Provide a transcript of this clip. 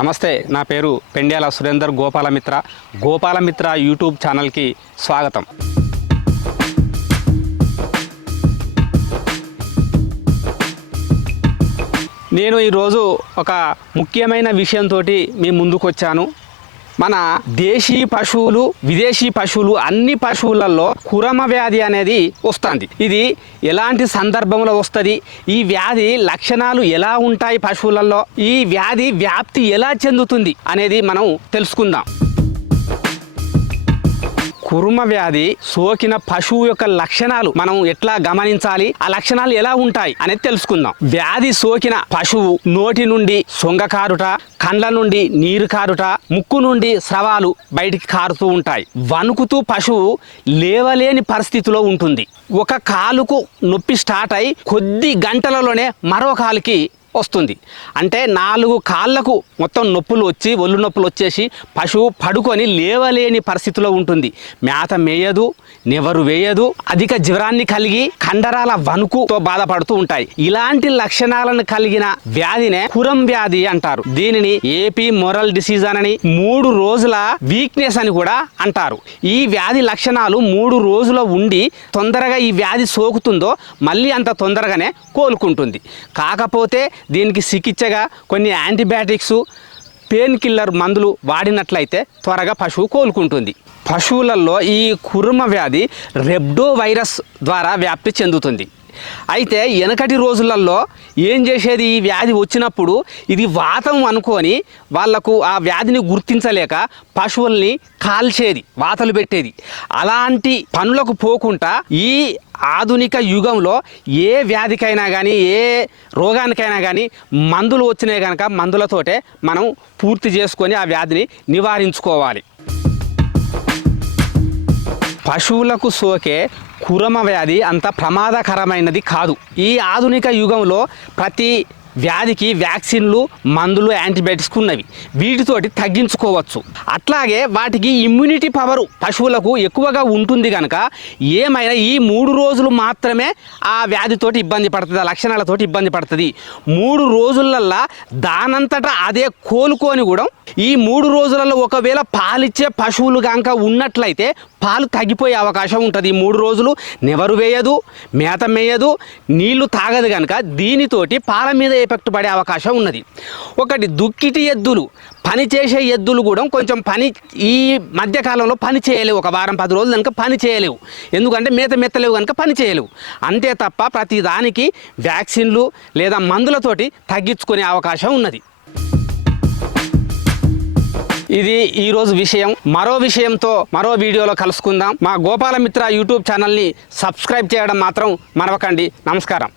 నమస్తే, నా పేరు పెండ్యాల సురేందర్ గోపాలమిత్ర యూట్యూబ్ ఛానల్కి స్వాగతం. నేను ఈరోజు ఒక ముఖ్యమైన విషయంతో మీ ముందుకు వచ్చాను. మన దేశీ పశువులు, విదేశీ పశువులు, అన్ని పశువులలో కురమ వ్యాధి అనేది వస్తుంది. ఇది ఎలాంటి సందర్భంలో వస్తుంది, ఈ వ్యాధి లక్షణాలు ఎలా ఉంటాయి పశువులలో, ఈ వ్యాధి వ్యాప్తి ఎలా చెందుతుంది అనేది మనం తెలుసుకుందాం. కురుమ వ్యాధి సోకిన పశువు యొక్క లక్షణాలు మనం ఎట్లా గమనించాలి, ఆ లక్షణాలు ఎలా ఉంటాయి అనేది తెలుసుకుందాం. వ్యాధి సోకిన పశువు నోటి నుండి సొంగ కారుట, కండ్ల నుండి నీరు కారుట, ముక్కు నుండి స్రవాలు బయటికి కారుతూ ఉంటాయి. వణుకుతూ పశువు లేవలేని పరిస్థితిలో ఉంటుంది. ఒక కాలుకు నొప్పి స్టార్ట్ అయి కొద్ది గంటలలోనే మరో కాలుకి వస్తుంది. అంటే 4 కాళ్ళకు మొత్తం నొప్పులు వచ్చి, ఒళ్ళు నొప్పులు వచ్చేసి పశువు పడుకొని లేవలేని పరిస్థితిలో ఉంటుంది. మేత మేయదు, నెవరు వేయదు, అధిక జ్వరాన్ని కలిగి కండరాల వణుకుతో బాధపడుతూ ఉంటాయి. ఇలాంటి లక్షణాలను కలిగిన వ్యాధినే కురం వ్యాధి అంటారు. దీనిని ఏపీ మొరల్ డిసీజ్ అని, 3 రోజుల వీక్నెస్ అని కూడా అంటారు. ఈ వ్యాధి లక్షణాలు 3 రోజులు ఉండి తొందరగా ఈ వ్యాధి సోకుతుందో మళ్ళీ అంత తొందరగానే కోలుకుంటుంది. కాకపోతే దీనికి చికిత్సగా కొన్ని యాంటీబయాటిక్స్, పెయిన్ కిల్లర్ మందులు వాడినట్లయితే త్వరగా పశువు కోలుకుంటుంది. పశువులలో ఈ కురుమ వ్యాధి రెబ్డో వైరస్ ద్వారా వ్యాప్తి చెందుతుంది. అయితే వెనకటి రోజులలో ఏం చేసేది, ఈ వ్యాధి వచ్చినప్పుడు ఇది వాతం అనుకొని వాళ్లకు ఆ వ్యాధిని గుర్తించలేక పశువుల్ని కాల్చేది, వాతలు పెట్టేది. అలాంటి పనులకు పోకుండా ఈ ఆధునిక యుగంలో ఏ వ్యాధికైనా కానీ, ఏ రోగానికైనా కానీ మందులు వచ్చినాయి కనుక మందులతోటే మనం పూర్తి చేసుకొని ఆ వ్యాధిని నివారించుకోవాలి. పశువులకు సోకే కురమ వ్యాధి అంత ప్రమాదకరమైనది కాదు. ఈ ఆధునిక యుగంలో ప్రతి వ్యాధికి వ్యాక్సిన్లు, మందులు, యాంటీబయాటిక్స్ ఉన్నవి. వీటితోటి తగ్గించుకోవచ్చు. అట్లాగే వాటికి ఇమ్యూనిటీ పవర్ పశువులకు ఎక్కువగా ఉంటుంది కనుక ఏమైనా ఈ 3 రోజులు మాత్రమే ఆ వ్యాధితోటి ఇబ్బంది పడుతుంది, ఆ లక్షణాలతోటి ఇబ్బంది పడుతుంది. 3 రోజులల్లా దానంతటా అదే కోలుకొని కూడా ఈ 3 రోజులలో ఒకవేళ పాలిచ్చే పశువులు కనుక ఉన్నట్లయితే పాలు తగ్గిపోయే అవకాశం ఉంటుంది. ఈ 3 రోజులు నెవరు వేయదు, మేత మేయదు, నీళ్లు తాగదు కనుక దీనితోటి పాల మీద ఎఫెక్ట్ పడే అవకాశం ఉన్నది. ఒకటి దుక్కిటి ఎద్దులు, పని చేసే ఎద్దులు కూడా కొంచెం పని ఈ మధ్యకాలంలో పని చేయలేవు. ఒక వారం 10 రోజులు కనుక పని చేయలేవు, ఎందుకంటే మేత మెత్తలేవు కనుక పని చేయలేవు. అంతే తప్ప ప్రతి దానికి వ్యాక్సిన్లు లేదా మందులతోటి తగ్గించుకునే అవకాశం ఉన్నది. ఇది ఈరోజు విషయం. మరో విషయంతో మరో వీడియోలో కలుసుకుందాం. మా గోపాలమిత్ర యూట్యూబ్ ఛానల్ని సబ్స్క్రైబ్ చేయడం మాత్రం మరవకండి. నమస్కారం.